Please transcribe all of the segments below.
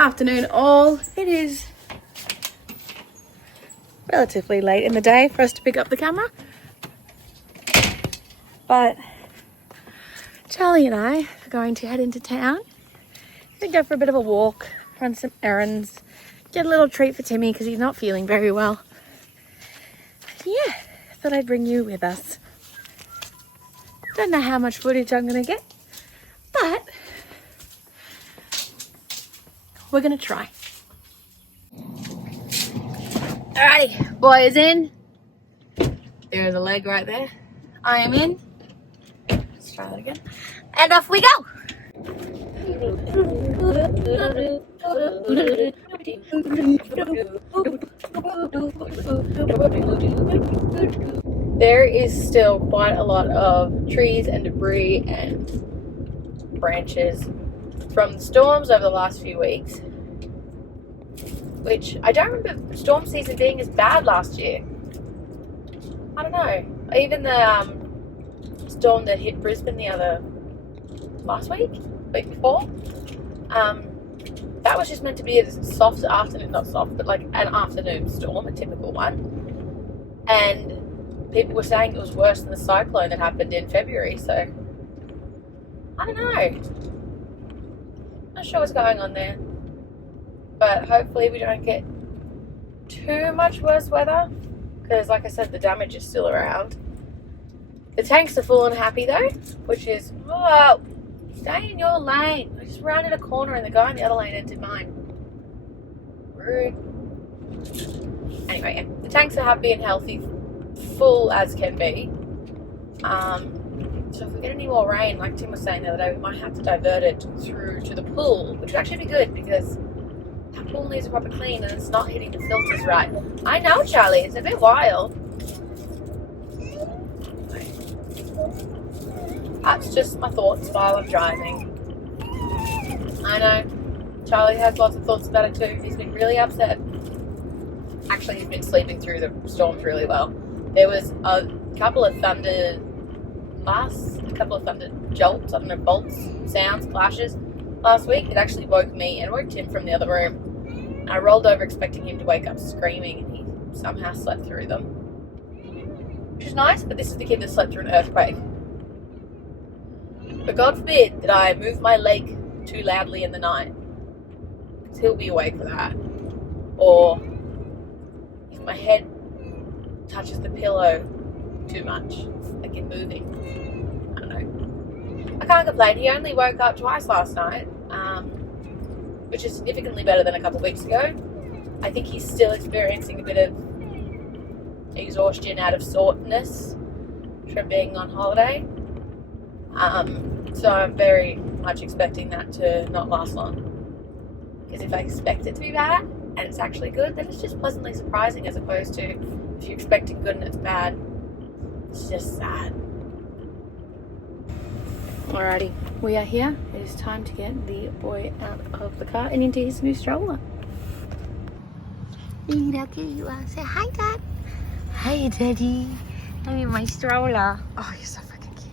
Afternoon all. It is relatively late in the day for us to pick up the camera, but Charlie and I are going to head into town. We go for a bit of a walk, run some errands, get a little treat for Timmy because he's not feeling very well. Yeah, thought I'd bring you with us. Don't know how much footage I'm gonna get, but we're gonna try. Alrighty, boys in. There's a leg right there. I am in. Let's try that again. And off we go. There is still quite a lot of trees and debris and branches from the storms over the last few weeks, which I don't remember storm season being as bad last year. I don't know. Even the storm that hit Brisbane last week before, that was just meant to be a soft afternoon, not soft, but like an afternoon storm, a typical one. And people were saying it was worse than the cyclone that happened in February, so I don't know. Not sure what's going on there. But hopefully we don't get too much worse weather, because like I said, the damage is still around. The tanks are full and happy though, which is, oh, stay in your lane. I just rounded a corner and the guy in the other lane entered mine. Rude. Anyway, yeah, the tanks are happy and healthy, full as can be. So if we get any more rain, like Tim was saying the other day, we might have to divert it through to the pool, which would actually be good because that pool needs a proper clean and it's not hitting the filters right. I know, Charlie, it's a bit wild. That's just my thoughts while I'm driving. I know, Charlie has lots of thoughts about it too. He's been really upset. Actually, he's been sleeping through the storms really well. There was a couple of thunder jolts, I don't know, bolts, sounds, flashes last week. It actually woke me and woke Tim from the other room. I rolled over expecting him to wake up screaming, and he somehow slept through them, which is nice. But this is the kid that slept through an earthquake. But God forbid that I move my leg too loudly in the night, because he'll be awake for that. Or if my head touches the pillow too much, like in moving, I don't know. I can't complain. He only woke up twice last night, which is significantly better than a couple of weeks ago. I think he's still experiencing a bit of exhaustion, out of sortness from being on holiday. So I'm very much expecting that to not last long. Because if I expect it to be bad and it's actually good, then it's just pleasantly surprising, as opposed to if you're expecting good and it's bad, it's just sad. Alrighty, we are here. It is time to get the boy out of the car and into his new stroller. Look, here you are. Say hi, Dad. Hi, Daddy. I'm in my stroller. Oh, you're so fucking cute.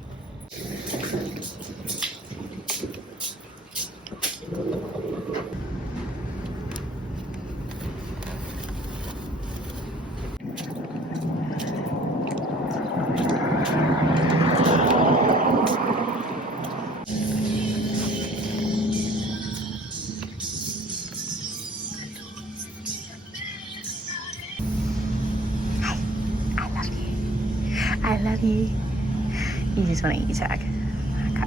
I love you. You just want to eat your tag. Okay.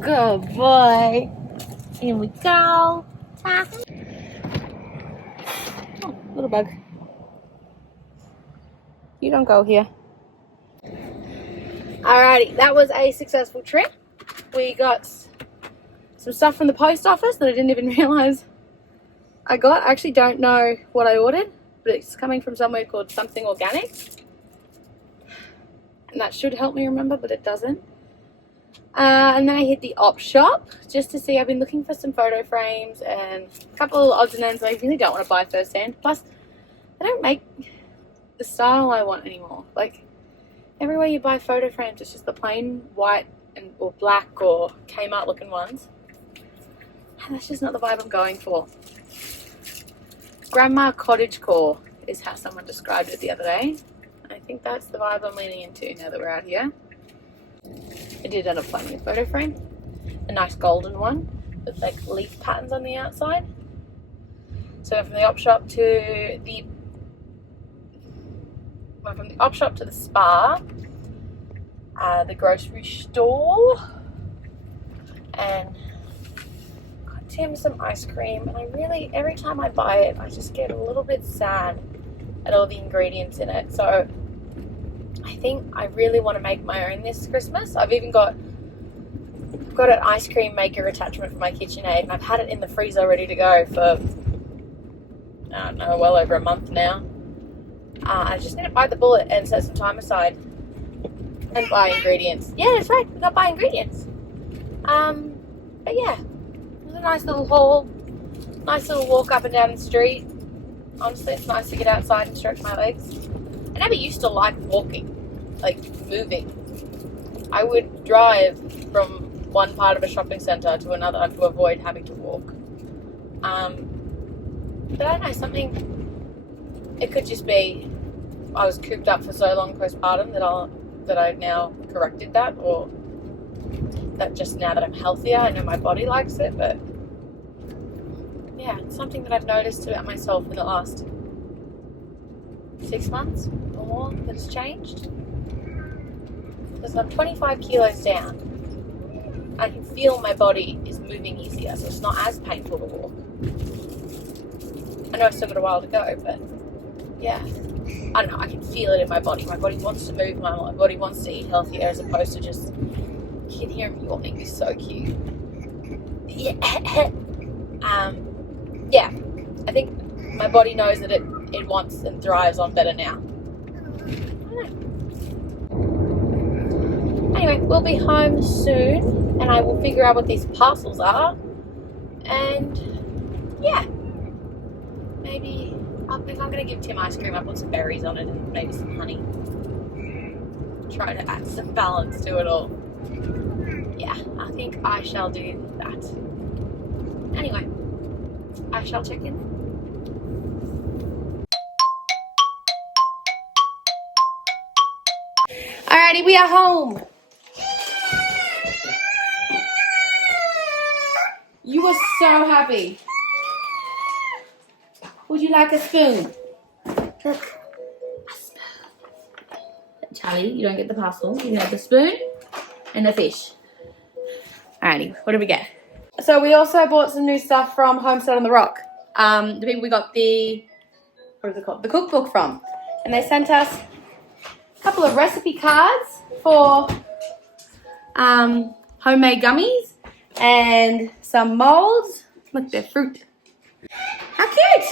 Good boy. Here we go. Ah. Oh, little bug. You don't go here. Alrighty, that was a successful trip. We got some stuff from the post office that I didn't even realise I got. I actually don't know what I ordered, but it's coming from somewhere called Something Organic. And that should help me remember, but it doesn't. And then I hit the op shop just to see. I've been looking for some photo frames and a couple of odds and ends I really don't want to buy firsthand. Plus, they don't make the style I want anymore. Like, everywhere you buy photo frames, it's just the plain white or black or Kmart looking ones. And that's just not the vibe I'm going for. Grandma cottagecore is how someone described it the other day. I think that's the vibe I'm leaning into now that we're out here. I did end up finding a photo frame, a nice golden one with like leaf patterns on the outside. So from the op shop to the spa, the grocery store, and got Tim some ice cream. And I really, every time I buy it, I just get a little bit sad at all the ingredients in it. So I think I really want to make my own this Christmas. I've even got an ice cream maker attachment for my KitchenAid, and I've had it in the freezer ready to go for, I don't know, well over a month now. I just need to bite the bullet and set some time aside and buy ingredients. Yeah, that's right, we got to buy ingredients. But yeah, it was a nice little haul, nice little walk up and down the street. Honestly, it's nice to get outside and stretch my legs. I never used to like walking, like moving. I would drive from one part of a shopping centre to another to avoid having to walk. But I don't know, something, it could just be I was cooped up for so long postpartum that I've now corrected that, or that just now that I'm healthier, I know my body likes it. But yeah, it's something that I've noticed about myself in the last 6 months or more that has changed. Because I'm 25 kilos down, I can feel my body is moving easier, so it's not as painful to walk. I know I've still got a while to go, but yeah, I don't know, I can feel it in my body. My body wants to move, my body wants to eat healthier, as opposed to just, you can hear him yawning, he's so cute. Yeah. Yeah, I think my body knows that it wants and thrives on better now. Anyway, we'll be home soon, and I will figure out what these parcels are. And yeah, maybe I think I'm going to give Tim ice cream. I put some berries on it and maybe some honey. Try to add some balance to it all. Yeah, I think I shall do that. Anyway, I shall check in. Alrighty, we are home. You were so happy. Would you like a spoon? Look, a spoon. Charlie, you don't get the parcel. You can have the spoon and the fish. Alrighty, what did we get? So we also bought some new stuff from Homestead on the Rock. The people we got what is it called? The cookbook from. And they sent us a couple of recipe cards for homemade gummies and some molds. Look, they're fruit. How cute!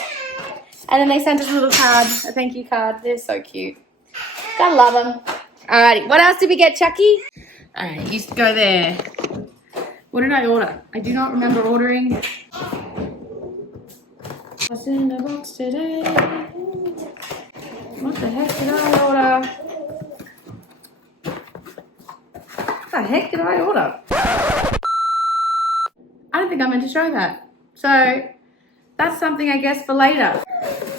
And then they sent us a little card, a thank you card. They're so cute. Gotta love them. Alrighty, what else did we get, Chucky? Alright, used to go there. What did I order? I do not remember ordering. What's in the box today? What the heck did I order? What the heck did I order? I don't think I meant to show that. So that's something I guess for later.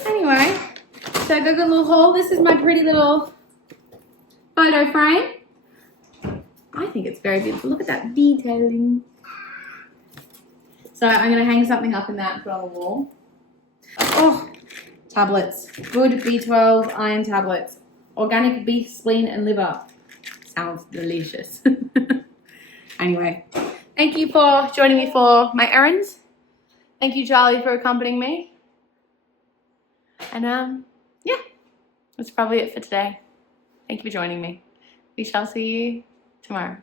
Anyway, so I got a good little haul. This is my pretty little photo frame. I think it's very beautiful. Look at that detailing. So I'm going to hang something up in that and put on the wall. Oh, tablets. Good B12 iron tablets. Organic beef, spleen and liver. Sounds delicious. Anyway, thank you for joining me for my errands. Thank you, Charlie, for accompanying me. And yeah, that's probably it for today. Thank you for joining me. We shall see you tomorrow.